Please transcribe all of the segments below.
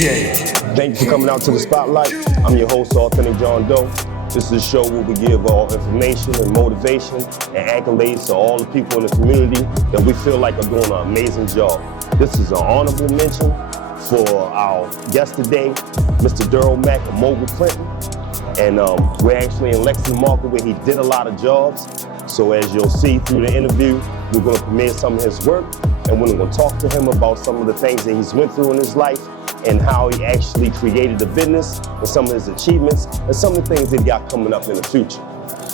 DJ. Thank you for coming out to the spotlight. I'm your host, Authentic John Doe. This is a show where we give all information and motivation and accolades to all the people in the community that we feel like are doing an amazing job. This is an honorable mention for our guest today, Mr. Daryell Mack of Mogul Printing. And we're actually in Lexington Market where he did a lot of jobs. So as you'll see through the interview, we're going to premiere some of his work, and we're going to talk to him about some of the things that he's went through in his life and how he actually created the business and some of his achievements and some of the things that he got coming up in the future.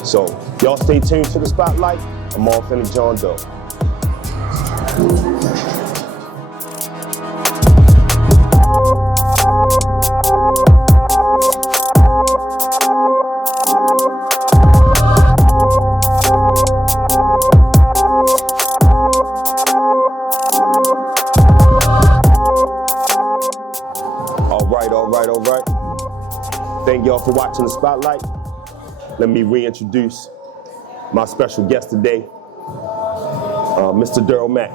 So y'all stay tuned to the spotlight. I'm Authentic John Doe. All right. Thank y'all for watching the spotlight. Let me reintroduce my special guest today, Mr. Daryell Mack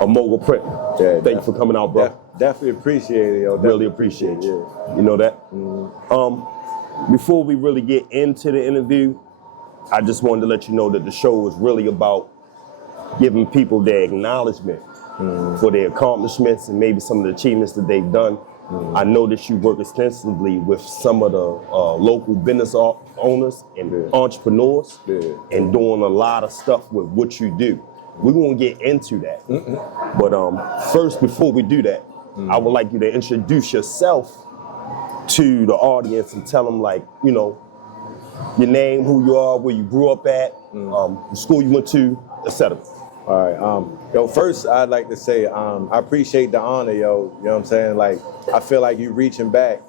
of Mogul Printing. Yeah, thank you for coming out, bro. Definitely appreciate it, yo. Really appreciate you. Yeah. You know that? Mm-hmm. Before we really get into the interview, I just wanted to let you know that the show is really about giving people their acknowledgement for their accomplishments and maybe some of the achievements that they've done. I know that you work extensively with some of the local business owners and entrepreneurs and doing a lot of stuff with what you do. We're going to get into that. But first, before we do that, I would like you to introduce yourself to the audience and tell them, like, you know, your name, who you are, where you grew up at, the school you went to, etc. All right, yo, first I'd like to say I appreciate the honor, yo, you know what I'm saying? Like, I feel like you reaching back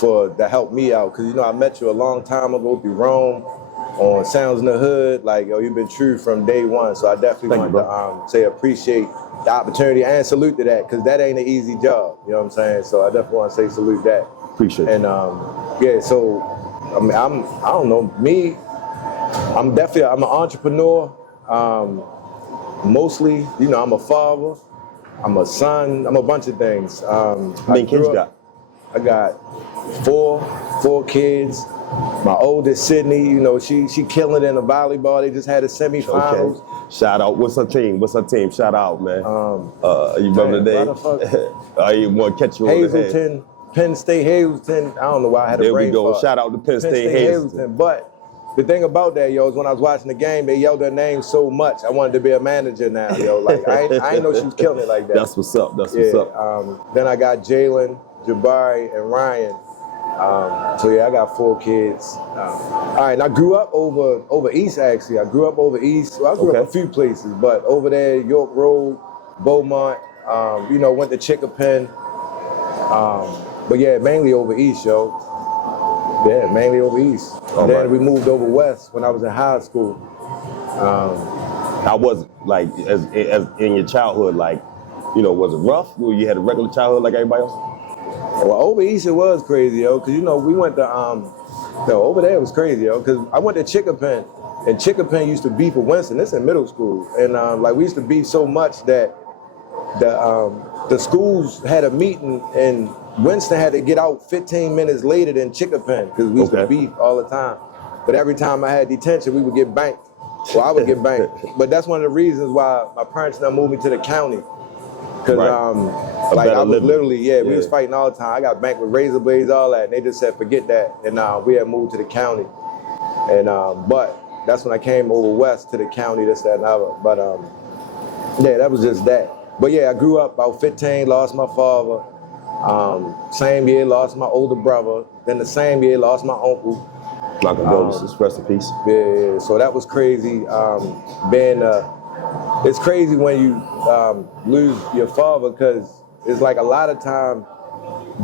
to help me out, because, you know, I met you a long time ago through Rome on Sounds in the Hood. Like, yo, you've been true from day one, so I definitely want to say appreciate the opportunity and salute to that, because that ain't an easy job, you know what I'm saying? So I definitely want to say salute that. Appreciate it. And yeah, so I mean, I don't know, me, I'm an entrepreneur. Mostly, you know, I'm a father, I'm a son, I'm a bunch of things. How many kids you got? I got four kids. My oldest, Sydney, you know, she killing it in the volleyball. They just had a semifinals. Okay. Shout out. What's her team? Shout out, man. You remember the name? I didn't want to catch you on the head. Hazleton, Penn State Hazleton. I don't know why I had a brain There we go. fart. Shout out to Penn State Hazleton. But the thing about that, yo, is when I was watching the game, they yelled their name so much, I wanted to be a manager now, yo. Like, I ain't know she was killing it like that. That's what's up. That's what's up. Then I got Jalen, Jabari, and Ryan. So yeah, I got 4 kids. All right, and I grew up over East, actually. I grew up over East. Well, I grew up a few places, but over there, York Road, Beaumont, you know, went to Chickapin. But yeah, mainly over East, yo. Yeah, mainly over East. And then we moved over West when I was in high school. How was it, like, as in your childhood? Like, you know, was it rough? You had a regular childhood like everybody else? Well, over East it was crazy, yo, because, you know, we went to, over there it was crazy, yo, because I went to Chickapin, and Chickapin used to beef with Winston. This in middle school. And, like, we used to beef so much that the schools had a meeting, and Winston had to get out 15 minutes later than Chickapin, because we used to beef all the time. But every time I had detention, we would get banked. Well, I would get banked. But that's one of the reasons why my parents now moved me to the county. Because like, I was literally, we was fighting all the time. I got banked with razor blades, all that, and they just said, forget that. And we had moved to the county. And but that's when I came over West to the county, this, that, and other. But yeah, that was just that. But yeah, I grew up about 15, lost my father. Same year, lost my older brother. Then the same year, lost my uncle. My condolences, rest in peace. Yeah, so that was crazy. It's crazy when you lose your father, because it's like a lot of time,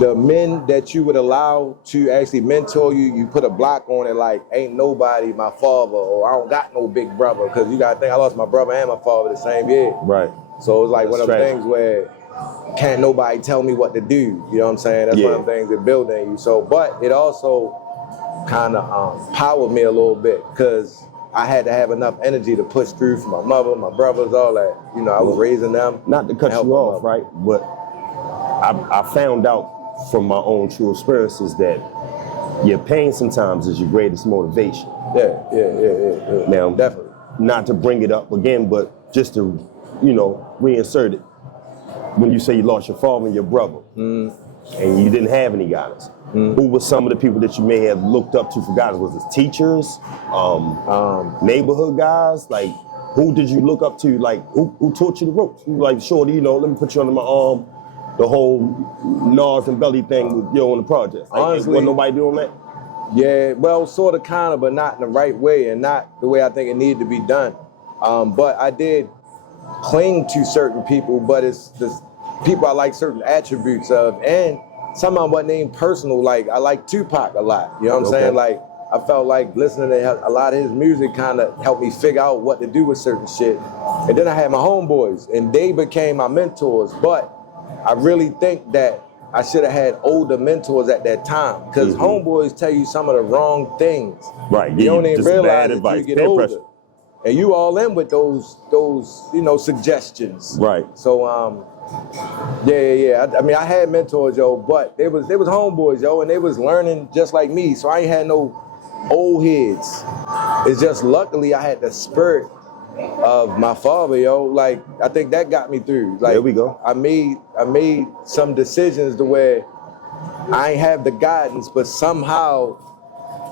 the men that you would allow to actually mentor you, you put a block on it, like, ain't nobody my father, or I don't got no big brother, because you gotta think I lost my brother and my father the same year. Right. So it's like one of the things where can't nobody tell me what to do, you know what I'm saying? That's one of the things that building you. So, but it also kind of powered me a little bit, because I had to have enough energy to push through for my mother, my brothers, all that. You know, I was raising them. Not to cut you off, right? But I found out from my own true experiences that your pain sometimes is your greatest motivation. Yeah. Now, Definitely. not to bring it up again, but just to, reinsert it. When you say you lost your father and your brother, and you didn't have any guidance, who were some of the people that you may have looked up to for guidance? Was it teachers, neighborhood guys? Like, who did you look up to? Like, who taught you the ropes? You like, shorty, let me put you under my arm. The whole Nas and Belly thing with on the project. Like, Honestly, wasn't nobody doing that? Yeah, well, sort of, kind of, but not in the right way and not the way I think it needed to be done. But I did cling to certain people, but it's the people I like certain attributes of, and some of them wasn't even personal. Like, I like Tupac a lot, you know what I'm saying? Like, I felt like listening to a lot of his music kind of helped me figure out what to do with certain shit. And then I had my homeboys, and they became my mentors, but I really think that I should have had older mentors at that time, because homeboys tell you some of the wrong things. Right. You don't even realize it advice, until you get older. Pressure. And you all in with those suggestions. Right. So yeah. I mean, I had mentors, yo, but they was homeboys, yo, and they was learning just like me. So I ain't had no old heads. It's just luckily I had the spirit of my father, yo. Like, I think that got me through. Like, there we go. I made some decisions to where I ain't have the guidance, but somehow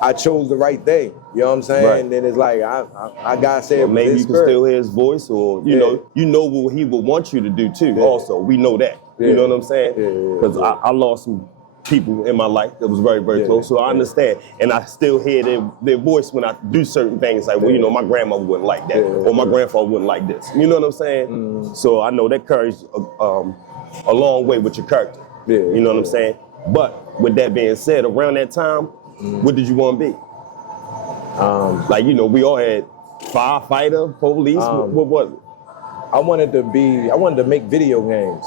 I chose the right thing. You know what I'm saying? Right. And then it's like I gotta say, maybe you can still hear his voice, or you know what he would want you to do too. Yeah. Also, we know that. Yeah. You know what I'm saying? Because I lost some people in my life that was very, very close, so I understand, and I still hear their voice when I do certain things. Like, well, my grandmother wouldn't like that, or my grandfather wouldn't like this. You know what I'm saying? So I know that carries a long way with your character. You know what I'm saying? But with that being said, around that time, what did you want to be? Like, we all had firefighter, police. What was it? I wanted to make video games.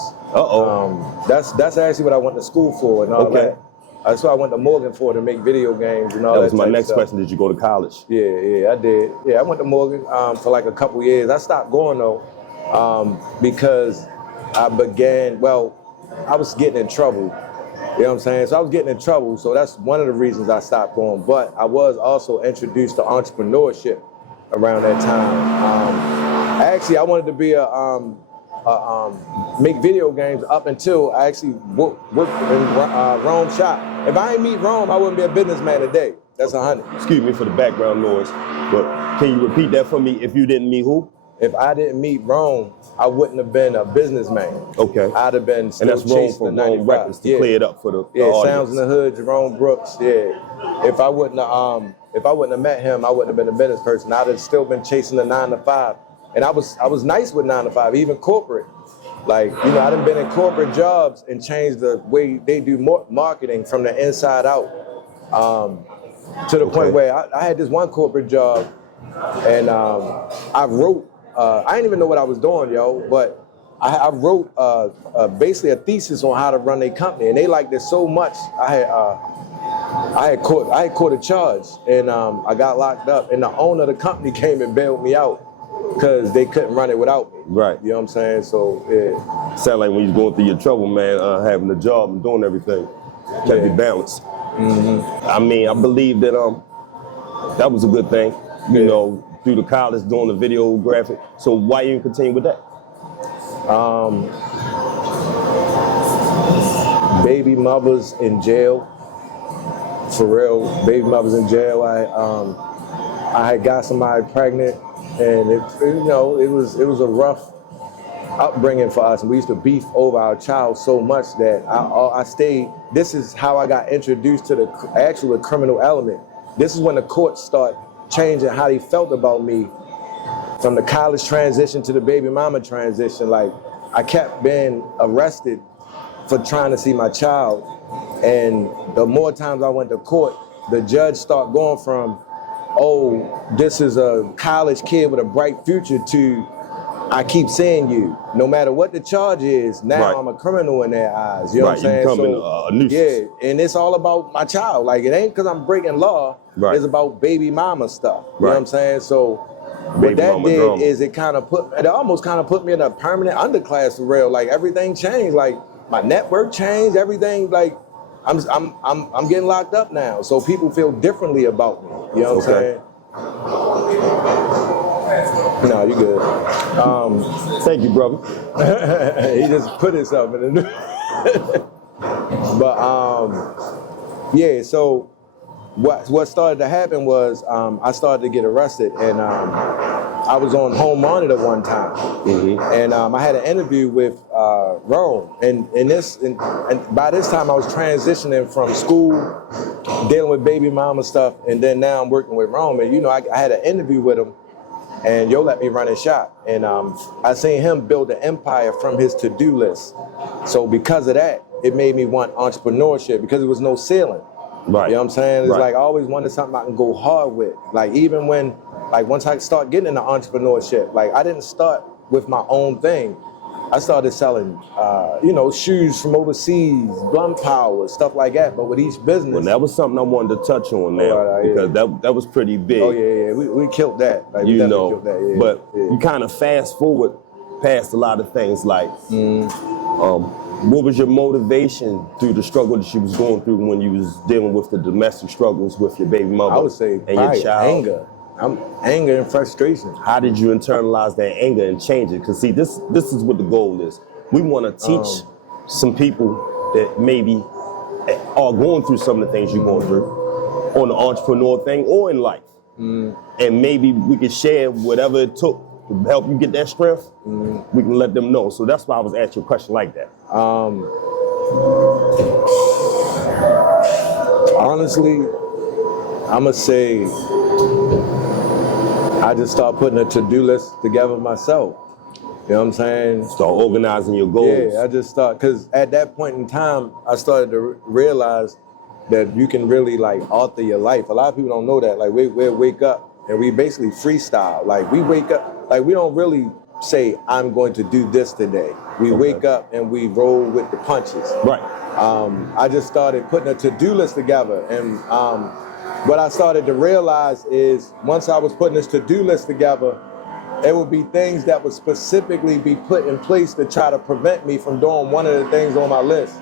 That's actually what I went to school for and all that. That's what I went to Morgan for, to make video games and all that. That was my next question. Did you go to college? Yeah, I did. Yeah, I went to Morgan for like a couple years. I stopped going though because I was getting in trouble. You know what I'm saying? So I was getting in trouble, so that's one of the reasons I stopped going. But I was also introduced to entrepreneurship around that time. Actually, I wanted to be make video games up until I actually worked in Rome's shop. If I ain't meet Rome, I wouldn't be a businessman today. That's 100. Excuse me for the background noise, but can you repeat that for me? If you didn't meet who? If I didn't meet Rome, I wouldn't have been a businessman. Okay. I'd have been still and that's Rome from Rome Records to clear it up for the audience. Sounds in the Hood, Jerome Brooks. Yeah. If I wouldn't have met him, I wouldn't have been a business person. I'd have still been chasing the 9 to 5. And I was nice with 9 to 5, even corporate. Like, I done been in corporate jobs and changed the way they do marketing from the inside out. To the point where I had this one corporate job, and I wrote. I didn't even know what I was doing, yo, but I wrote basically a thesis on how to run a company, and they liked it so much. I had caught a charge, and I got locked up, and the owner of the company came and bailed me out because they couldn't run it without me. Right. You know what I'm saying? So yeah. Sound like when you're going through your trouble, man, having a job and doing everything, kept you balanced. I mean, I believe that that was a good thing. Through the college, doing the videographic. So why you continue with that? Baby mothers in jail. For real, baby mothers in jail. I had got somebody pregnant, and it was a rough upbringing for us. And we used to beef over our child so much that I stayed. This is how I got introduced to the criminal element. This is when the courts start changing how they felt about me, from the college transition to the baby mama transition. Like, I kept being arrested for trying to see my child, and the more times I went to court, the judge started going from, oh, this is a college kid with a bright future, to I keep seeing you. No matter what the charge is, now I'm a criminal in their eyes. You know what I'm saying? Becoming a nuisance. Yeah, and it's all about my child. Like, it ain't because I'm breaking law. It's about baby mama stuff. You know what I'm saying? So what that did drama. Is it almost put me in a permanent underclass for real. Like, everything changed. Like, my network changed, everything. Like, I'm getting locked up now, so people feel differently about me. You know what I'm saying? No, you good. Thank you, brother. He just put himself in it. But yeah. So what started to happen was I started to get arrested, and I was on Home Monitor one time, and I had an interview with Rome, and by this time I was transitioning from school, dealing with baby mama stuff, and then now I'm working with Rome, and you know I had an interview with him, and Yo let me run his shop, and I seen him build an empire from his to-do list. So because of that, it made me want entrepreneurship because there was no ceiling. Right. You know what I'm saying? It's Right. like I always wanted something I can go hard with. Like even when, like once I start getting into entrepreneurship, like I didn't start with my own thing. I started selling, you know, shoes from overseas, blunt power, stuff like that. But with each business. Well, that was something I wanted to touch on now because that was pretty big. Oh yeah, we killed that. Like, you know, killed that. Yeah, but yeah. you kind of fast forward past a lot of things like, what was your motivation through the struggle that you was going through when you was dealing with the domestic struggles with your baby mother? I would say and your child. Anger. Anger and frustration. How did you internalize that anger and change it? Because see, this is what the goal is. We want to teach some people that maybe are going through some of the things you're going through on the entrepreneur thing or in life. And maybe we could share whatever it took to help you get that strength. We can let them know. So that's why I was asking you a question like that. Honestly, I'ma say I just started putting a to-do list together myself. You know what I'm saying? Start organizing your goals. Yeah, I just started, because at that point in time, I started to realize that you can really like alter your life. A lot of people don't know that. Like we wake up and we basically freestyle. Like we wake up, like we don't really say, I'm going to do this today. We wake up and we roll with the punches. Right. I just started putting a to-do list together, and what I started to realize is once I was putting this to-do list together, there would be things that would specifically be put in place to try to prevent me from doing one of the things on my list.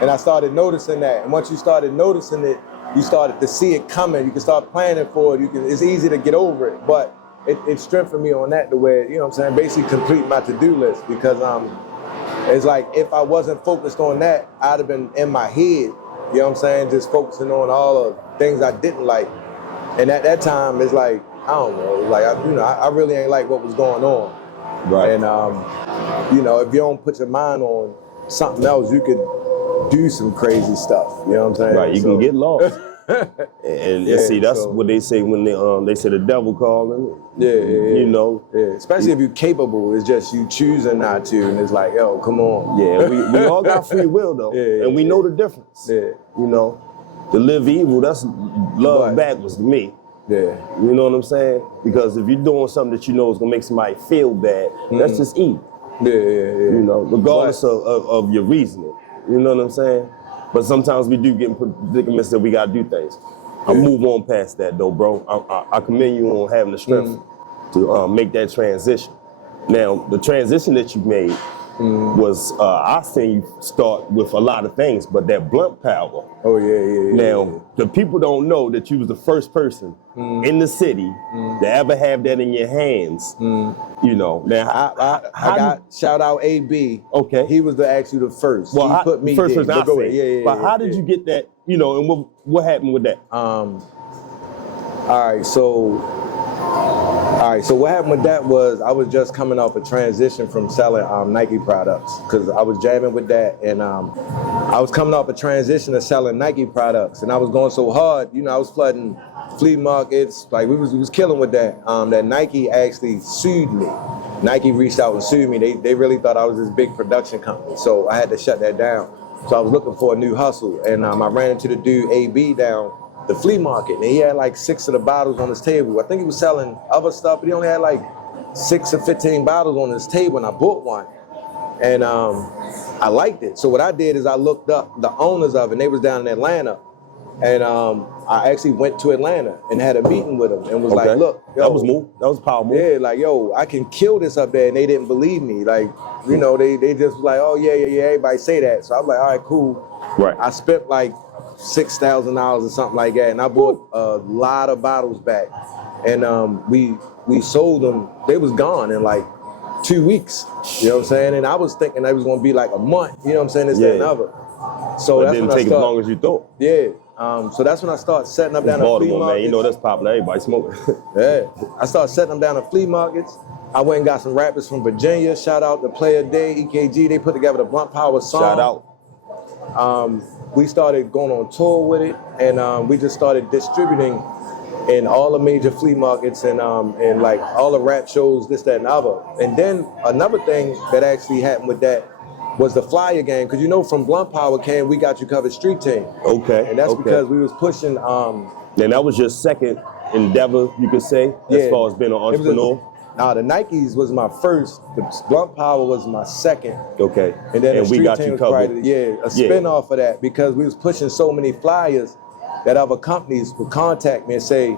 And I started noticing that. And once you started noticing it, you started to see it coming. You can start planning for it. It's easy to get over it. But it strengthened me on that, the way, you know what I'm saying, basically complete my to-do list, because it's like if I wasn't focused on that, I'd have been in my head, you know what I'm saying, just focusing on all of things I didn't like. And at that time, it's like, I don't know, like, I really ain't like what was going on. Right. And, you know, if you don't put your mind on something else, you could do some crazy stuff, you know what I'm saying? Right, you can get lost. and see, that's what they say when they say the devil calling. You know. Yeah, especially if you're capable, it's just you choosing not to, and it's like, yo, come on. Yeah, we all got free will though, and we know the difference. Yeah. You know, to live evil, that's love backwards to me. Yeah. You know what I'm saying? Because if you're doing something that you know is gonna make somebody feel bad, that's just evil. Yeah. You know, regardless of your reasoning. You know what I'm saying? But sometimes we do get in predicaments that we gotta do things. I move on past that though, bro. I commend you on having the strength to make that transition. Now, the transition that you made was, I seen you start with a lot of things, but that blunt power. Oh yeah. Now, the people don't know that you was the first person in the city to ever have that in your hands. You know, now I got shout out AB. Okay, he was actually the first. Well, he put me first there. person I say. Yeah. But how did you get that? You know, and what happened with that? All right, so what happened with that was I was just coming off a transition from selling Nike products, because I was jamming with that, and I was coming off a transition to selling Nike products, and I was going so hard, you know, I was flooding flea markets, like we was killing with that. That Nike actually sued me. Nike reached out and sued me. They really thought I was this big production company, so I had to shut that down. So I was looking for a new hustle, and I ran into the dude AB down the flea market, and he had like 6 of the bottles on his table. I think he was selling other stuff, but he only had like 6 or 15 bottles on his table, and I bought one. And I liked it. So what I did is I looked up the owners of it, and they was down in Atlanta. And I actually went to Atlanta and had a meeting with them and was like, look, yo, that was move. That was a power move. Yeah, like, yo, I can kill this up there, and they didn't believe me. Like, you know, they just was like, oh yeah, everybody say that. So I was like, all right, cool. Right. I spent like $6,000 or something like that, and I bought a lot of bottles back, and we sold them. They was gone in like 2 weeks. You know what I'm saying? And I was thinking they was gonna be like a month. You know what I'm saying? This, that, and other. So it didn't take as long as you thought. Yeah. So that's when I started setting up down at flea markets. Man, you know that's popular. Everybody smoking. Yeah. I started setting them down at flea markets. I went and got some rappers from Virginia. Shout out to Player Day, EKG. They put together the Blunt Power song. Shout out. We started going on tour with it, and we just started distributing in all the major flea markets and like all the rap shows, this, that, and other. And then another thing that actually happened with that was the flyer game, because you know from Blunt Power came We Got You Covered Street Team. Okay. And that's because we was pushing. And that was your second endeavor, you could say, as far as being an entrepreneur. The Nikes was my first. The Blunt Power was my second. Okay. And then the We Street Got Team You was Covered. probably, a spin-off of that, because we was pushing so many flyers that other companies would contact me and say,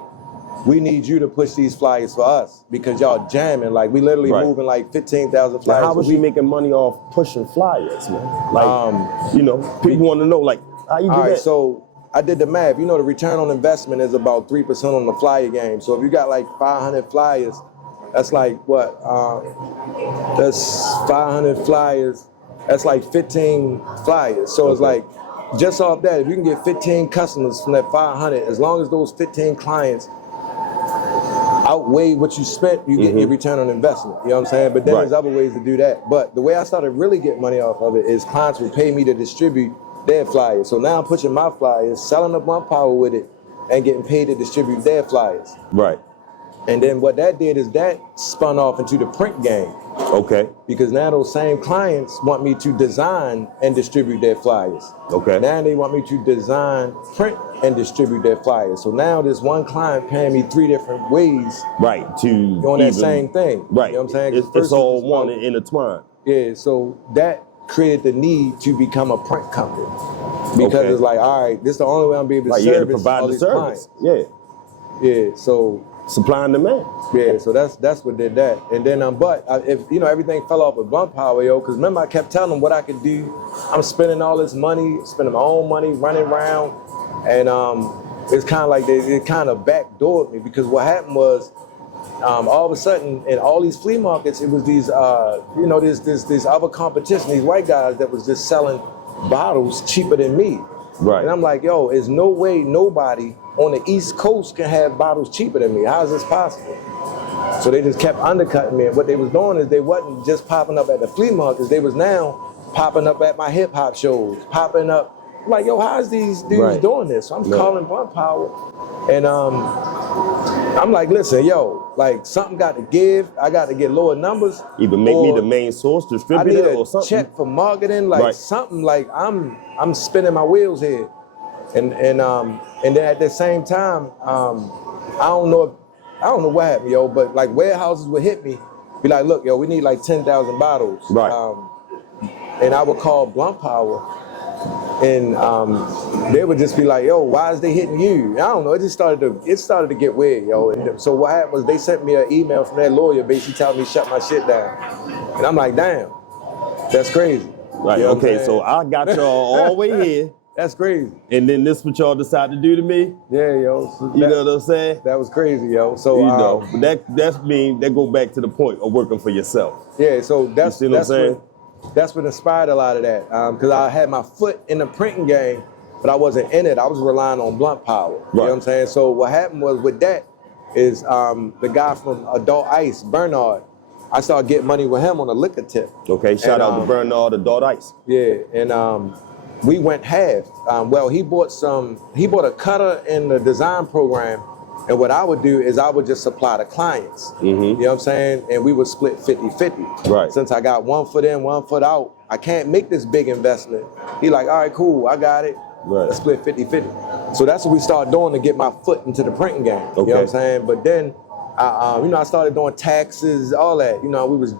we need you to push these flyers for us because y'all jamming. Like, we literally moving like 15,000 flyers. Now, how was you making money off pushing flyers, man? Like, you know, people want to know, like, how you do that? All right, so I did the math. You know, the return on investment is about 3% on the flyer game. So if you got like 500 flyers, that's like what? That's 500 flyers. That's like 15 flyers. So it's like, just off that, if you can get 15 customers from that 500, as long as those 15 clients outweigh what you spent, you get your return on investment. You know what I'm saying? But then there's other ways to do that. But the way I started really getting money off of it is clients would pay me to distribute their flyers. So now I'm pushing my flyers, selling up my power with it, and getting paid to distribute their flyers. Right. And then what that did is that spun off into the print game. Okay. Because now those same clients want me to design and distribute their flyers. Okay. Now they want me to design, print, and distribute their flyers. So now there's one client paying me 3 different ways. Right. To doing that same thing. Right. You know what I'm saying? It's all one and intertwined. Yeah. So that created the need to become a print company. Because it's like, all right, this is the only way I'm be able to service provide all the these service. clients. Yeah. So supply and demand. Yeah, so that's what did that. And then if you know, everything fell off with Blunt Power, yo, because remember I kept telling them what I could do. I'm spending all this money, spending my own money, running around, and it's kind of like it kind of backdoored me, because what happened was all of a sudden in all these flea markets, it was these you know, this other competition, these white guys that was just selling bottles cheaper than me. Right. And I'm like, yo, there's no way nobody on the East Coast can have bottles cheaper than me. How is this possible? So they just kept undercutting me. And what they was doing is they wasn't just popping up at the flea markets. They was now popping up at my hip hop shows, popping up. I'm like, yo, how is these dudes doing this? So I'm calling Blunt Power. And I'm like, listen, yo, like something got to give. I got to get lower numbers. Either make me the main source distributor or something. Check for marketing, like something. Like I'm spinning my wheels here. And then at the same time, I don't know what happened, yo, but like warehouses would hit me, be like, look, yo, we need like 10,000 bottles. Right. And I would call Blunt Power, and they would just be like, yo, why is they hitting you? I don't know. It started to get weird, yo. And so what happened was they sent me an email from their lawyer, basically telling me to shut my shit down. And I'm like, damn, that's crazy. Right. You know okay. So I got y'all all the way here. That's crazy. And then this what y'all decided to do to me? Yeah, yo. So you know what I'm saying? That was crazy, yo. So you know, that go back to the point of working for yourself. Yeah, so that's what I'm saying? That's what inspired a lot of that. Because I had my foot in the printing game, but I wasn't in it. I was relying on Blunt Power. Right. You know what I'm saying? So what happened was with that is the guy from Adult Ice, Bernard, I started getting money with him on a liquor tip. Okay, shout out to Bernard, Adult Ice. Yeah, and we went half. Well, he bought a cutter in the design program, and what I would do is I would just supply the clients. You know what I'm saying? And we would split 50-50. Right. Since I got 1 foot in, 1 foot out, I can't make this big investment. He like, all right, cool, I got it. Right. Let's split 50-50. So that's what we started doing to get my foot into the printing game. Okay. You know what I'm saying? But then I started doing taxes, all that. We was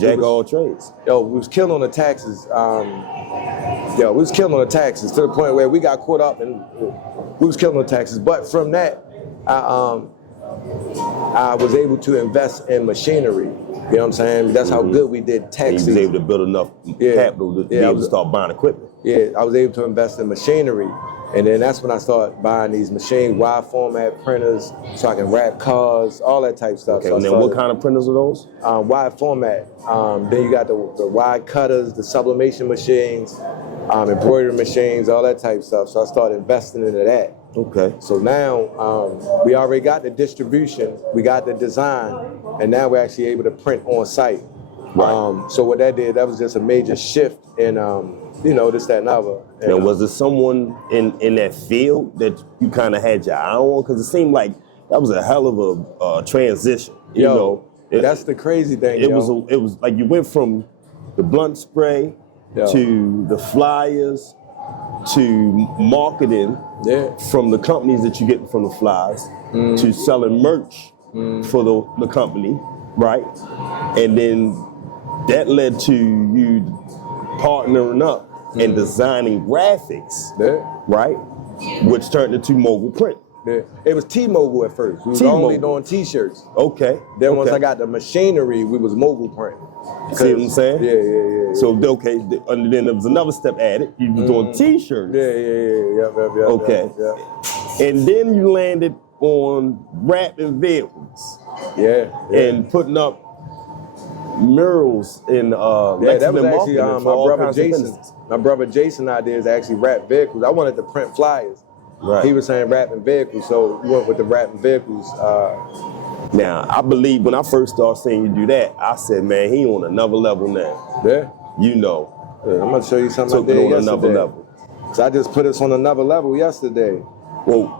jack all trades. We was killing on the taxes. We was killing on the taxes to the point where we got caught up and we was killing on the taxes. But from that, I was able to invest in machinery. You know what I'm saying? That's how good we did taxes. And you was able to build enough capital to be able to start buying equipment. Yeah, I was able to invest in machinery. And then that's when I started buying these wide format printers so I can wrap cars, all that type of stuff. Okay, so and then what kind of printers are those? Wide format. Then you got the wide cutters, the sublimation machines, embroidery machines, all that type of stuff. So I started investing into that. Okay. So now we already got the distribution, we got the design, and now we're actually able to print on site. Right. So what that did, that was just a major shift in, this, that, and other. Now, was there someone in that field that you kind of had your eye on? Because it seemed like that was a hell of a transition. That's the crazy thing. It was like you went from the blunt spray to the flyers to marketing from the companies that you get from the flyers to selling merch for the company, right? And then that led to you partnering up and designing graphics, right? Which turned into Mogul Print. Yeah. It was T-Mogul at first. We was only doing T-shirts. Okay. Then once I got the machinery, we was Mogul Print. See what I'm saying? Yeah. So, okay, and then there was another step added. You were doing T-shirts. Yeah. Okay. And then you landed on wrapping vehicles. Yeah. And putting up murals in that was actually my brother Jason. My brother Jason idea is actually wrap vehicles. I wanted to print flyers. Right. He was saying wrapping vehicles, so we went with the wrapping vehicles. Now, I believe when I first started seeing you do that, I said, man, he on another level now. Yeah. I'm gonna show you something I did on yesterday. another level. So I just put us on another level yesterday. Well,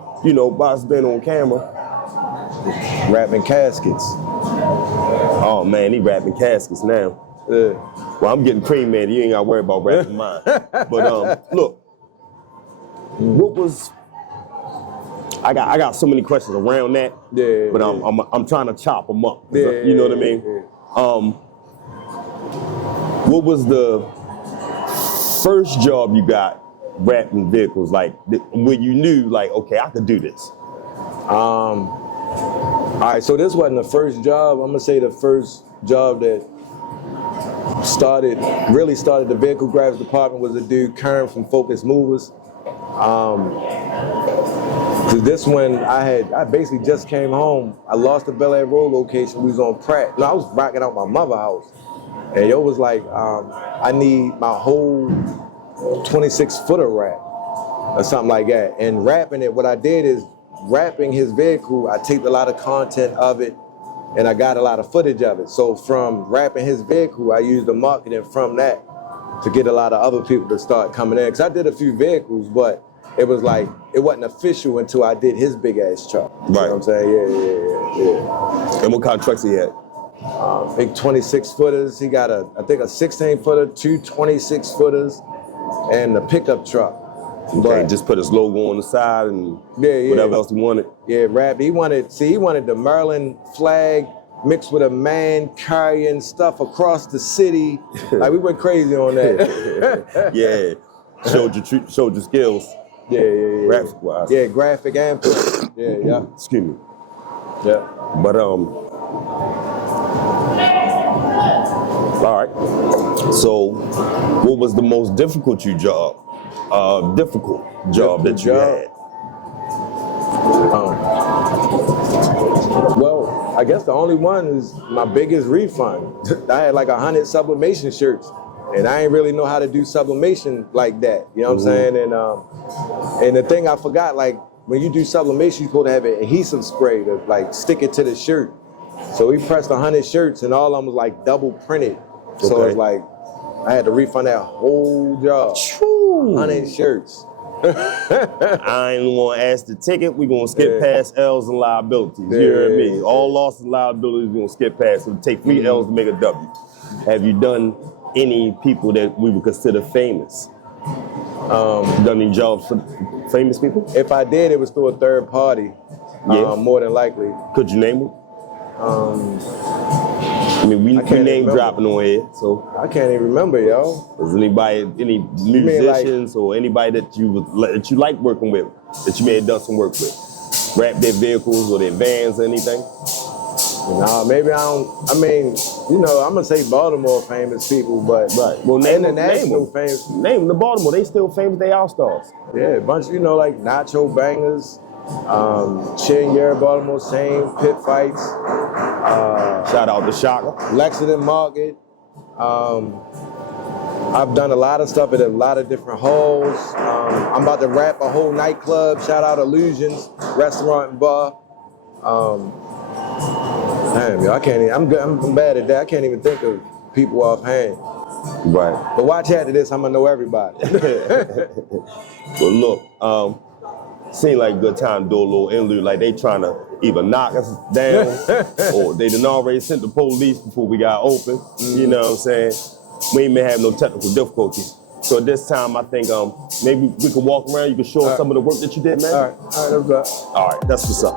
Bob's been on camera. Wrapping caskets. Oh man, he wrapping caskets now. Yeah. Well, I'm getting cremated. You ain't got to worry about wrapping mine. But look, what was? I got so many questions around that. Yeah. But I'm trying to chop them up. Yeah. You know what I mean? Yeah. What was the first job you got wrapping vehicles? Like where you knew, like, okay, I could do this. All right, so this wasn't the first job. I'm gonna say the first job that really started the vehicle graphics department was a dude, Kern from Focus Movers. This one, I basically just came home. I lost the Bel Air Road location. We was on Pratt. No, I was rocking out my mother's house. And yo was like, I need my whole 26-footer wrap or something like that. And wrapping it, what I did is wrapping his vehicle, I taped a lot of content of it and I got a lot of footage of it. So from wrapping his vehicle, I used the marketing from that to get a lot of other people to start coming in. Cause I did a few vehicles, but it was like, it wasn't official until I did his big ass truck. Right. You know what I'm saying? Yeah. And what kind of trucks he had? Big 26-footers. He got I think a 16-footer, two 26-footers, and a pickup truck. Okay, just put his logo on the side and whatever else he wanted. Yeah, rap. He wanted the Maryland flag mixed with a man carrying stuff across the city. Like, we went crazy on that. Yeah, showed your skills. Yeah. Graphic wise. Yeah, graphic and print. Yeah. Excuse me. Yeah. But all right. So, what was the most difficult job that you had? Well, I guess the only one is my biggest refund. I had like 100 sublimation shirts, and I ain't really know how to do sublimation like that. You know what I'm saying? And the thing I forgot, like when you do sublimation, you're supposed to have an adhesive spray to like stick it to the shirt. So we pressed 100 shirts, and all of them was like double printed. So it's like I had to refund that whole job. 100 shirts. I ain't gonna ask the ticket. We're gonna skip past L's and liabilities. You hear me? All losses and liabilities, we're gonna skip past. It'll take 3 L's to make a W. Have you done any people that we would consider famous? Done any jobs for famous people? If I did, it was through a third party. More than likely. Could you name them? I mean, we can't name remember. dropping on here, so I can't even remember, yo. is anybody, any musicians or anybody that you like working with, that you may have done some work with? Wrap their vehicles or their vans or anything? Nah, maybe I don't. I mean, you know, I'm gonna say Baltimore famous people, but Right. Well, name international them. famous. Name them. The Baltimore, they still famous. They all stars. Yeah, a bunch. You know, like Nacho Bangers, Chin Baltimore, same pit fights. Shout out to Shaka. Lexington Market. I've done a lot of stuff at a lot of different halls. I'm about to wrap a whole nightclub. Shout out Illusions Restaurant and Bar. Damn, yo, I can't even, I'm bad at that. I can't even think of people offhand. Right. But watch after this, I'm gonna know everybody. Well, look, seemed like a good time to do a little interlude. Like they trying to either knock us down or they done already sent the police before we got open. You know what I'm saying? We ain't been having no technical difficulties. So at this time, I think maybe we can walk around. You can show us some of the work that you did, man. All right, that's good. All right, that's what's up.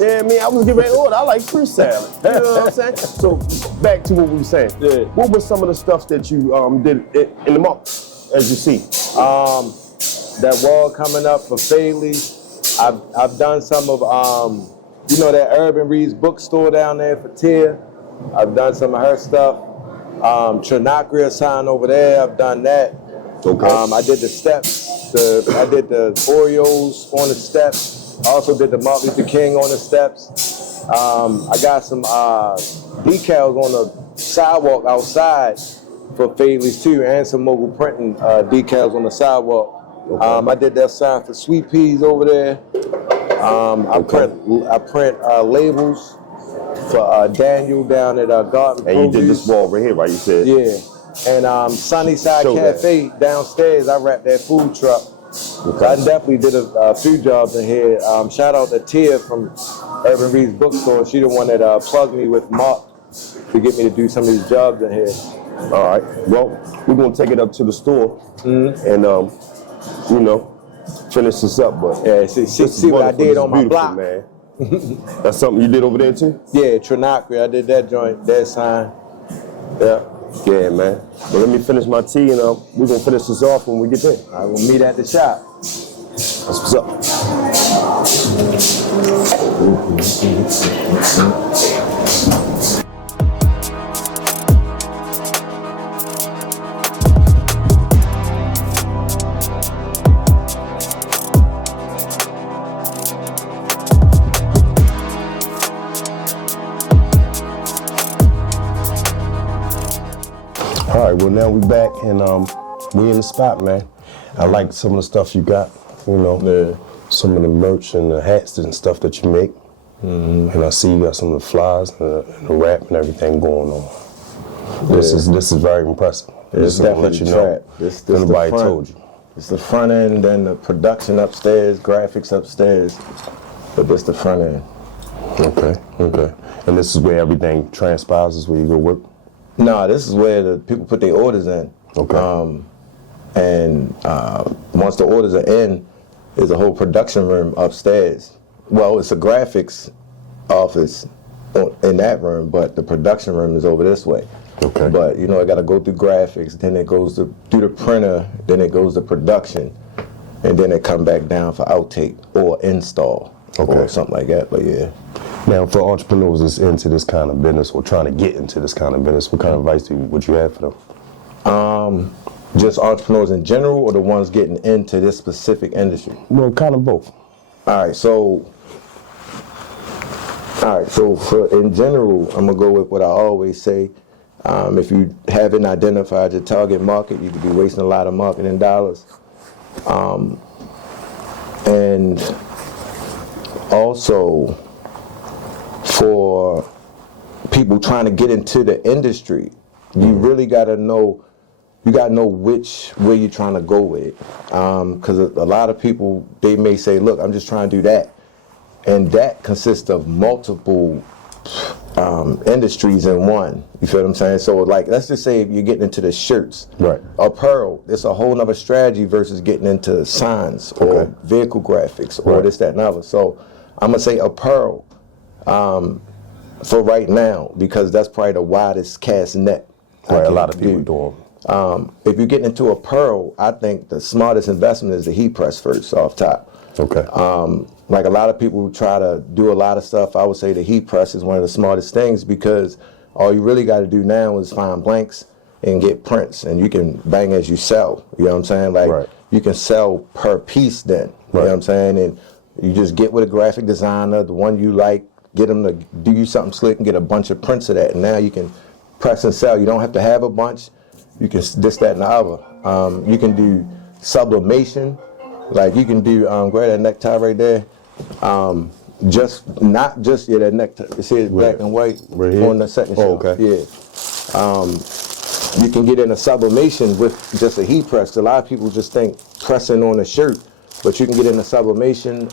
Yeah, man, I was getting ready to order. I like fruit salad. You know what I'm saying? So back to what we were saying. Yeah. What was some of the stuff that you did in the month, as you see? That wall coming up for Faley. I've done some of you know that Urban Reed's bookstore down there for Tia. I've done some of her stuff. Trinacria sign over there. I've done that. Okay. I did the steps. I did the Oreos on the steps. Also did the Martin Luther King on the steps. I got some decals on the sidewalk outside for Faley's too, and some Mogul Printing decals on the sidewalk. Okay. I did that sign for Sweet Peas over there. I print labels for Daniel down at Garden. And you did this wall right here, right? You said. Yeah. And Sunnyside Cafe downstairs, I wrapped that food truck. Okay. So I definitely did a few jobs in here. Shout out to Tia from Urban Reed's bookstore. She the one that plugged me with Mark to get me to do some of these jobs in here. All right. Well, we're gonna take it up to the store and you know, finish this up. But yeah, see what I did on my block, man. That's something you did over there too? Yeah, Trinacria. I did that joint, that sign. Yeah. Yeah, man. But let me finish my tea, and we're gonna finish this off when we get there. I will meet at the shop. That's what's up. All right, well now we back and we in the spot, man. I like some of the stuff you got, you know, some of the merch and the hats and stuff that you make. And I see you got some of the flies and the wrap and everything going on. This is very impressive. It's definitely let you know. This Nobody told you. It's the front end, then the production upstairs, graphics upstairs, but this the front end. Okay. And this is where everything transpires, is where you go work? No, this is where the people put their orders in. Okay. Once the orders are in, there's a whole production room upstairs. Well, it's a graphics office in that room, but the production room is over this way. Okay. But you know, I got to go through graphics, then it goes through the printer, then it goes to production, and then it come back down for outtake or install or something like that. But yeah. Now, for entrepreneurs that's into this kind of business or trying to get into this kind of business, what kind of advice would you have for them? Just entrepreneurs in general, or the ones getting into this specific industry? Well, kind of both. All right, so for in general, I'm gonna go with what I always say. If you haven't identified your target market, you could be wasting a lot of marketing dollars. And also, for people trying to get into the industry, you really gotta know. You gotta know which way you're trying to go with it, because a lot of people, they may say, "Look, I'm just trying to do that," and that consists of multiple industries in one. You feel what I'm saying? So like, let's just say if you're getting into the shirts, Right. apparel, it's a whole nother strategy versus getting into signs or vehicle graphics or this, that, and other. So I'm gonna say apparel for right now, because that's probably the widest cast net. Right, a lot of people doing. If you're getting into apparel, I think the smartest investment is the heat press first off top. Okay. Like a lot of people try to do a lot of stuff, I would say the heat press is one of the smartest things, because all you really got to do now is find blanks and get prints, and you can bang as you sell. You know what I'm saying? Like you can sell per piece then. You know what I'm saying? And you just get with a graphic designer, the one you like, get them to do you something slick and get a bunch of prints of that. And now you can press and sell. You don't have to have a bunch. You can this, that, and the other. You can do sublimation. Like you can do, grab that necktie right there. Just not just that necktie. You see it black and white on the second show. Okay. Yeah. You can get in a sublimation with just a heat press. A lot of people just think pressing on a shirt, but you can get in a sublimation.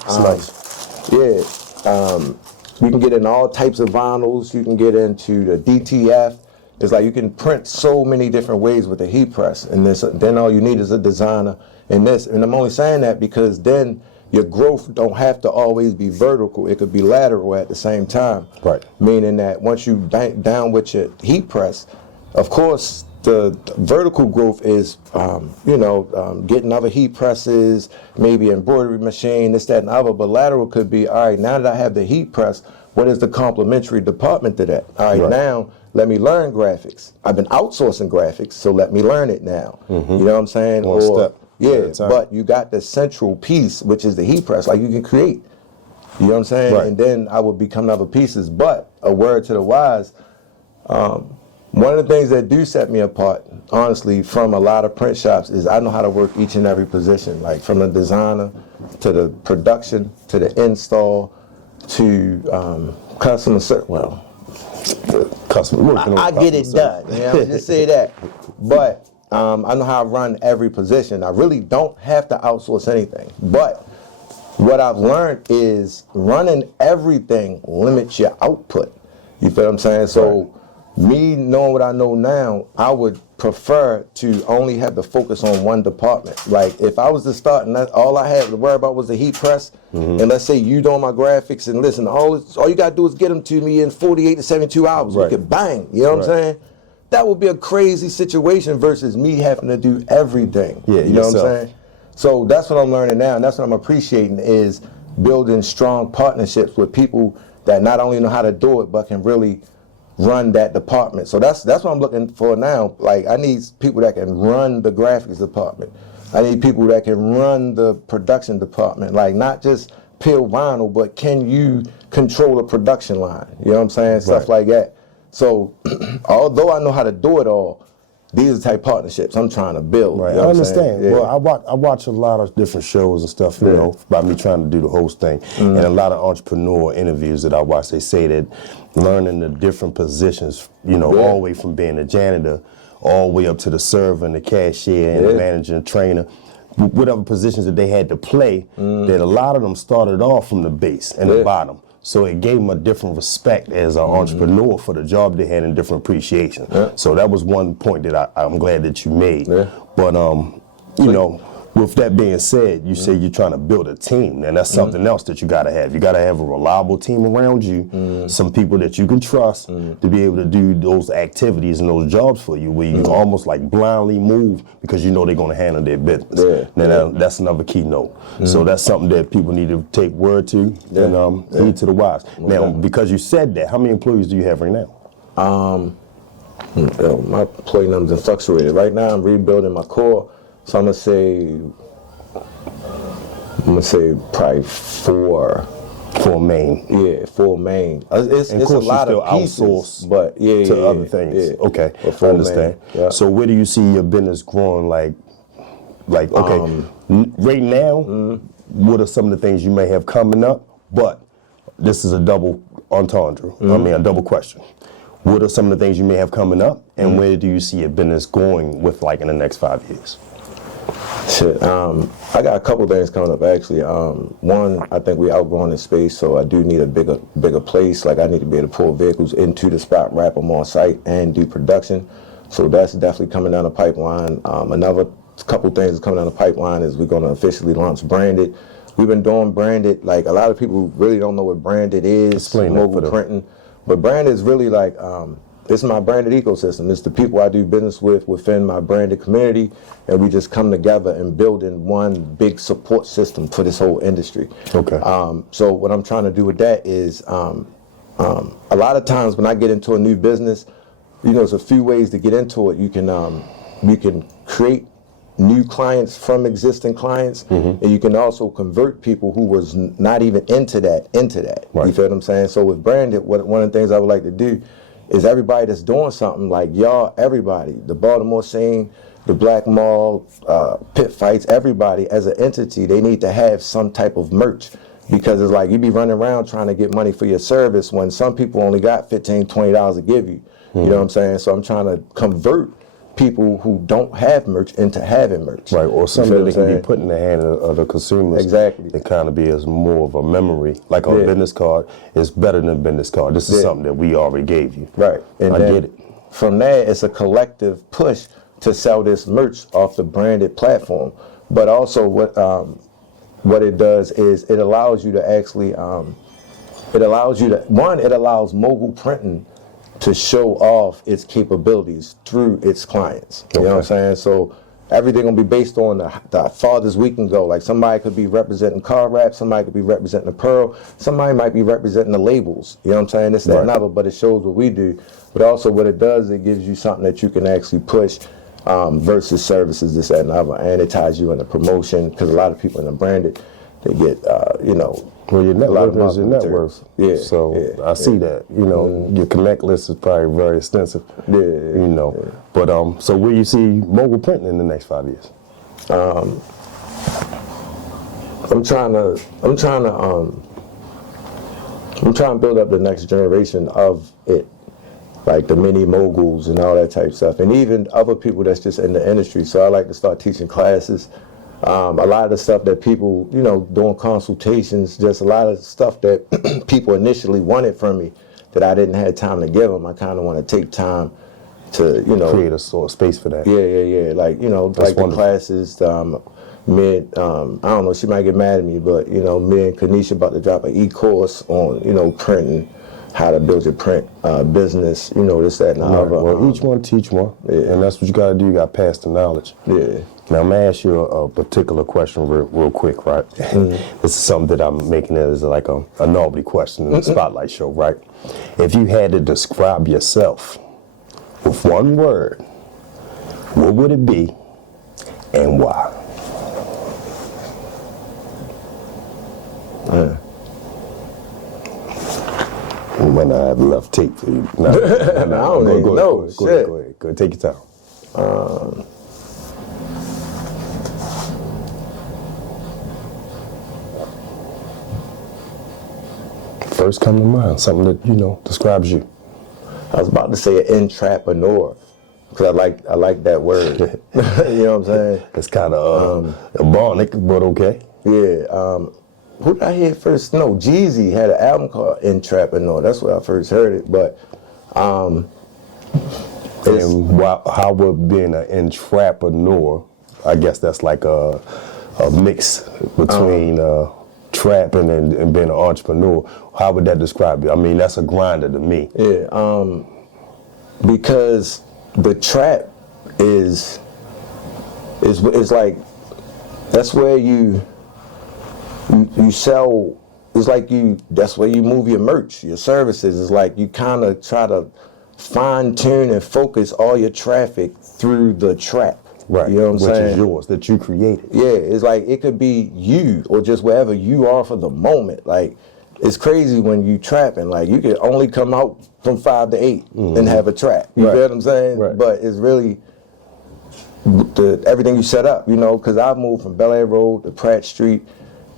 You can get in all types of vinyls. You can get into the DTF. It's like you can print so many different ways with a heat press, and then all you need is a designer in this. And I'm only saying that because then your growth don't have to always be vertical. It could be lateral at the same time. Right. Meaning that once you bank down with your heat press, of course, the vertical growth is, getting other heat presses, maybe embroidery machine, this, that, and other. But lateral could be, all right, now that I have the heat press, what is the complementary department to that? All right, now let me learn graphics. I've been outsourcing graphics, so let me learn it now. You know what I'm saying? One step. Yeah, but you got the central piece, which is the heat press, like you can create. You know what I'm saying? Right. And then I would become other pieces. But a word to the wise, one of the things that do set me apart, honestly, from a lot of print shops is I know how to work each and every position, like from the designer to the production to the install to customer service. Well, I get it done. You know, just say that. But I know how to run every position. I really don't have to outsource anything. But what I've learned is running everything limits your output. You feel what I'm saying? So me knowing what I know now, I would prefer to only have to focus on one department. Like if I was to start and all I had to worry about was the heat press, and let's say you doing my graphics and listen, all you gotta do is get them to me in 48 to 72 hours. We could bang, you know what I'm saying? That would be a crazy situation versus me having to do everything. Yeah, you know what I'm saying? So that's what I'm learning now, and that's what I'm appreciating is building strong partnerships with people that not only know how to do it, but can really run that department. So that's what I'm looking for now. Like I need people that can run the graphics department. I need people that can run the production department. Like not just peel vinyl, but can you control the production line? You know what I'm saying? Stuff like that. So although I know how to do it all, these are the type of partnerships I'm trying to build. Right, you know I understand. Yeah. Well, I watch a lot of different shows and stuff, you know, by me trying to do the host thing. And a lot of entrepreneur interviews that I watch, they say that learning the different positions, you know, all the way from being a janitor, all the way up to the server and the cashier and the manager and trainer, whatever positions that they had to play, that a lot of them started off from the base and the bottom. So it gave them a different respect as an entrepreneur for the job they had and different appreciation. So that was one point that I'm glad that you made. But, you know, with that being said, you say you're trying to build a team, and that's something else that you got to have. You got to have a reliable team around you, some people that you can trust to be able to do those activities and those jobs for you, where you almost like blindly move because you know they're going to handle their business. Now, that's another keynote. So that's something that people need to take word to and heed to the wise. Now, because you said that, how many employees do you have right now? My employee numbers have fluctuated. Right now, I'm rebuilding my core. So I'm gonna say probably four. For main. Yeah, 4 main. It's a lot of pieces, outsource but to other things. Okay, I understand. So where do you see your business growing? Like okay, right now, what are some of the things you may have coming up? But this is a double entendre. I mean, a double question. What are some of the things you may have coming up, and where do you see your business going with, like, in the next 5 years? Shit, I got a couple things coming up actually. One, I think we outgrowing the space, so I do need a bigger place. Like I need to be able to pull vehicles into the spot, wrap them on site, and do production. So that's definitely coming down the pipeline. Another couple things coming down the pipeline is we're going to officially launch branded. We've been doing branded. Like a lot of people really don't know what branded is. Explain Mogul Printing, but branded is really like. This is my branded ecosystem. It's the people I do business with within my branded community, and we just come together and build in one big support system for this whole industry. Okay. So what I'm trying to do with that is, a lot of times when I get into a new business, you know, there's a few ways to get into it. You can create new clients from existing clients, and you can also convert people who was not even into that. Right. You feel what I'm saying? So with branded, one of the things I would like to do is everybody that's doing something, like y'all, everybody, the Baltimore scene, the Black Mall, pit fights, everybody as an entity, they need to have some type of merch, because it's like you be running around trying to get money for your service when some people only got $15, $20 to give you. You know what I'm saying? So I'm trying to convert people who don't have merch into having merch. Right, or something that they can be put in the hand of the consumers. Exactly. That kind of be as more of a memory. Like a business card is better than a business card. This is something that we already gave you. Right. And I get it. From there, it's a collective push to sell this merch off the branded platform. But also what it does is it allows you to actually, it allows Mogul Printing to show off its capabilities through its clients. You know what I'm saying? So everything will be based on the farthest we can go. Like somebody could be representing car wrap, somebody could be representing the pearl, somebody might be representing the labels. You know what I'm saying? This, that, and other, but it shows what we do. But also what it does, it gives you something that you can actually push versus services, this, that, and other. And it ties you into promotion, because a lot of people in the branded, they get, you know, well, your network is your net worth. Yeah. So I see that. You know, your connect list is probably very extensive. Yeah. You know. But so where you see Mogul Printing in the next 5 years? I'm trying to build up the next generation of it, like the mini moguls and all that type of stuff, and even other people that's just in the industry. So I like to start teaching classes. A lot of the stuff that people, you know, doing consultations, just a lot of stuff that people initially wanted from me that I didn't have time to give them. I kind of want to take time to, you know, create a sort of space for that. Yeah. Like, you know, that's like wonderful. The classes, me, I don't know, she might get mad at me, but, you know, me and Kanisha about to drop an e-course on, you know, printing, how to build your print business, you know, this, that, and the other. Well, each one teach one, and that's what you got to do. You got to pass the knowledge. Yeah. Now, I'm going to ask you a particular question real quick, right? This is something that I'm making it as like a novelty question in the Spotlight show, right? If you had to describe yourself with one word, what would it be and why? We might not have enough tape for you. No, I don't even know. Go ahead. Take your time. First come to mind, something that, you know, describes you. I was about to say an intrapreneur, because I like that word. You know what I'm saying? It's kind of ironic, but okay. Yeah. Who did I hear first? No, Jeezy had an album called Intrapreneur. That's where I first heard it. But and how would being an intrapreneur? I guess that's like a mix between trapping and being an entrepreneur. How would that describe you? I mean, that's a grinder to me. Yeah, because the trap is like, that's where you sell. It's like that's where you move your merch, your services. It's like you kind of try to fine tune and focus all your traffic through the trap. Right, you know what I'm saying? Which is yours, that you created. Yeah, it's like it could be you or just wherever you are for the moment. Like, it's crazy when you trapping. Like, you could only come out from 5 to 8 and have a trap. You feel what I'm saying? Right. But it's really everything you set up, you know, because I've moved from Bel Air Road to Pratt Street.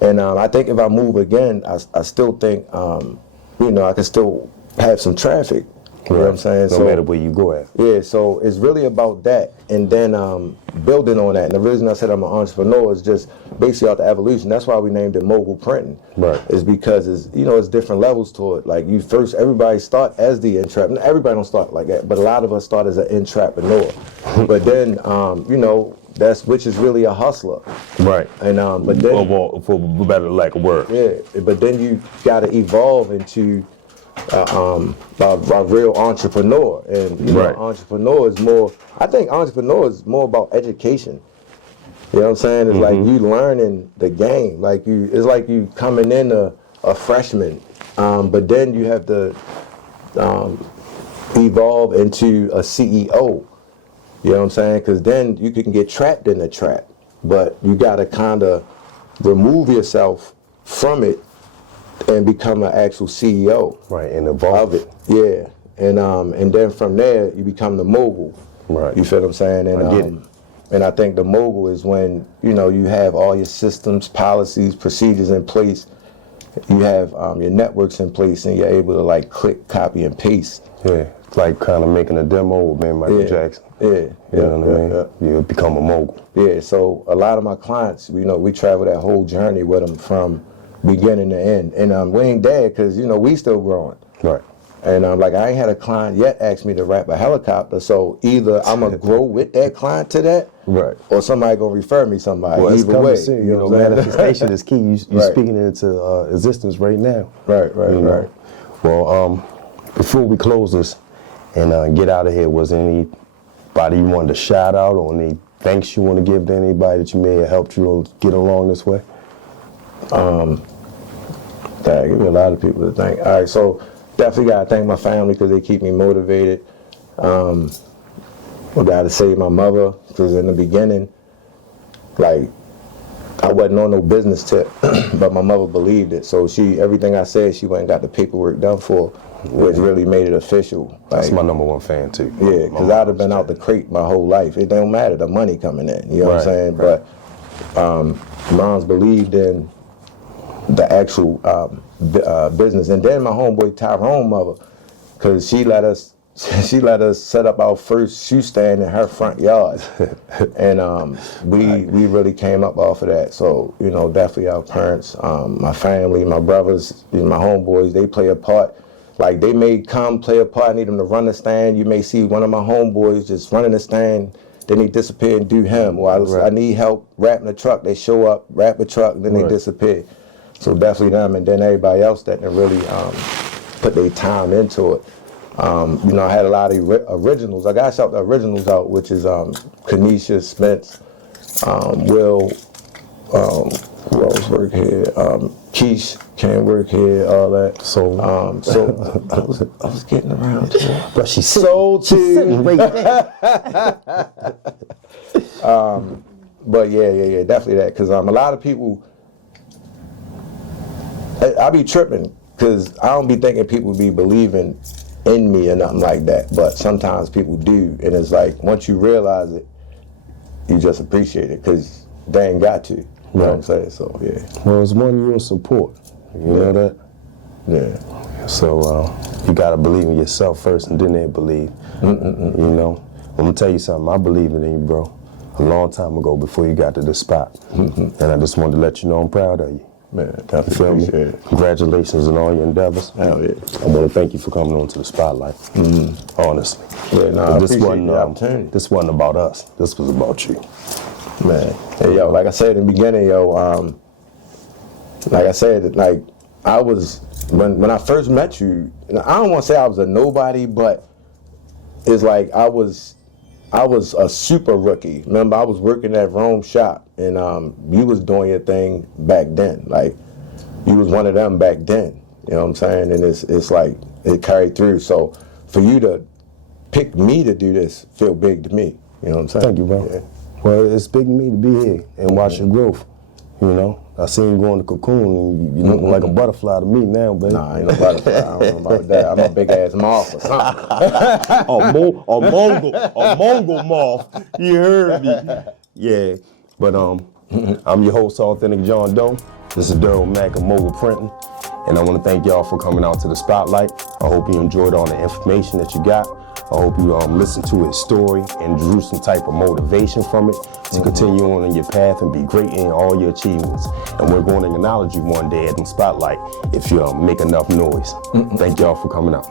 And I think if I move again, I still think, you know, I can still have some traffic. You know what I'm saying? No matter where you go at. Yeah, so it's really about that. And then building on that. And the reason I said I'm an entrepreneur is just basically out the evolution. That's why we named it Mogul Printing. Right. Is because it's different levels to it. Like everybody start as the intrapreneur. Everybody don't start like that, but a lot of us start as an intrapreneur. But then, which is really a hustler. Right. And but then for better lack of word. Yeah, but then you got to evolve into a real entrepreneur, and entrepreneur is more. I think entrepreneur is more about education. You know what I'm saying? It's like you learning the game. It's like you coming in a freshman, but then you have to evolve into a CEO. You know what I'm saying? Because then you can get trapped in the trap, but you got to kind of remove yourself from it and become an actual CEO. Right, and evolve of it. Yeah, and then from there you become the mogul. Right. You feel what I'm saying? And I get it. And I think the mogul is when you have all your systems, policies, procedures in place. You have your networks in place, and you're able to click, copy, and paste. Yeah, it's like kind of making a demo with Michael Jackson. Yeah, you know what I mean? You become a mogul. Yeah, so a lot of my clients, we travel that whole journey with them from beginning to end. And we ain't dead because, we still growing. Right. And I ain't had a client yet ask me to wrap a helicopter, so either I'm going to grow with that client to that, right, or somebody going to refer me somebody. Well, either way. You know manifestation is key. You're right. Speaking it into existence right now. Right. Well, before we close this and get out of here, was there anybody you wanted to shout out, or any thanks you want to give to anybody that you may have helped you get along this way? Give me a lot of people to thank. All right, so definitely got to thank my family because they keep me motivated. I got to say my mother, because in the beginning, I wasn't on no business tip, but my mother believed it. So everything I said, she went and got the paperwork done for, which really made it official. That's my #1 fan too. Yeah, because I'd have been out the crate my whole life. It don't matter, the money coming in, you know what I'm saying? Right. But moms believed in the actual business. And then my homeboy Tyrone mother, because she let us set up our first shoe stand in her front yard. And we really came up off of that. So, definitely our parents, my family, my brothers, my homeboys, they play a part. They may come play a part. I need them to run the stand. You may see one of my homeboys just running the stand, then he disappear and do him. Or I need help wrapping the truck. They show up, wrap the truck, then they disappear. So definitely them, and then everybody else that really put their time into it. I had a lot of originals. I got to shout the originals out, which is Kanisha, Spence, Will, who else work here? Keish can't work here, all that. So I was getting around to it. But she's sitting right there. But yeah, definitely that. Because a lot of people, I be tripping because I don't be thinking people be believing in me or nothing like that. But sometimes people do, and it's once you realize it, you just appreciate it because they ain't got to. You know what I'm saying? So yeah. Well, it's one of your support. You know that? Yeah. So you gotta believe in yourself first, and then they believe. I'm gonna tell you something. I believe in you, bro. A long time ago, before you got to this spot, and I just wanted to let you know I'm proud of you. Man, definitely appreciate it. Congratulations on all your endeavors. Hell yeah. I want to thank you for coming on to the spotlight. Honestly. Yeah, I appreciate the opportunity. This wasn't about us. This was about you. Man, hey, yo, like I said in the beginning, like I said, I was, when I first met you, I don't want to say I was a nobody, but it's I was a super rookie. Remember, I was working at Rome Shop, and you was doing your thing back then. You was one of them back then. You know what I'm saying? And it's it carried through. So for you to pick me to do this feel big to me. You know what I'm saying? Thank you, bro. Yeah. Well, it's big to me to be here and watch your growth. I seen you go in the cocoon, and you look like a butterfly to me now, baby. Nah, I ain't no butterfly. I don't know about that. I'm a big ass moth or something. a Mongol moth. You heard me. Yeah, but I'm your host, Authentic John Doe. This is Daryell Mack of Mogul Printing. And I want to thank y'all for coming out to the spotlight. I hope you enjoyed all the information that you got. I hope you listened to his story and drew some type of motivation from it to continue on in your path and be great in all your achievements. And we're going to acknowledge you one day at the spotlight if you make enough noise. Thank y'all for coming out.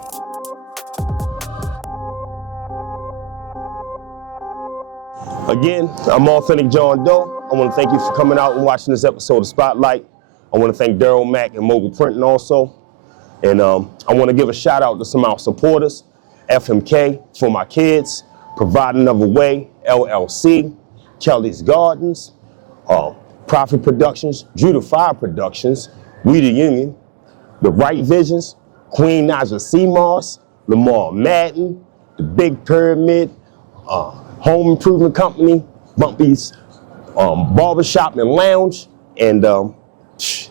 Again, I'm Authentic John Doe. I want to thank you for coming out and watching this episode of Spotlight. I want to thank Daryell Mack and Mogul Printing also. And I want to give a shout out to some of our supporters. FMK for my kids, Provide Another Way, LLC, Kelley's Gardens, Profitt Productions, Judah Productions, We the Union, the Wright Visions, Queen Najiah Seamoss, Lamar Madden, the Big Pyramid, Home Improvement Company, Bumpy's Barbershop and Lounge, and the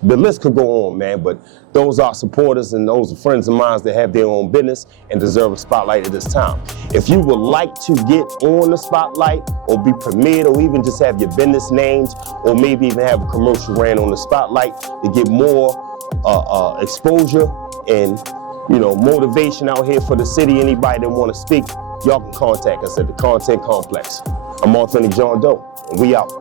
list could go on, man, but those are supporters and those are friends of mine that have their own business and deserve a spotlight at this time. If you would like to get on the spotlight or be premiered or even just have your business names or maybe even have a commercial ran on the spotlight to get more exposure and motivation out here for the city, anybody that want to speak, y'all can contact us at the Content Complex. I'm Authentic John Doe, and we out.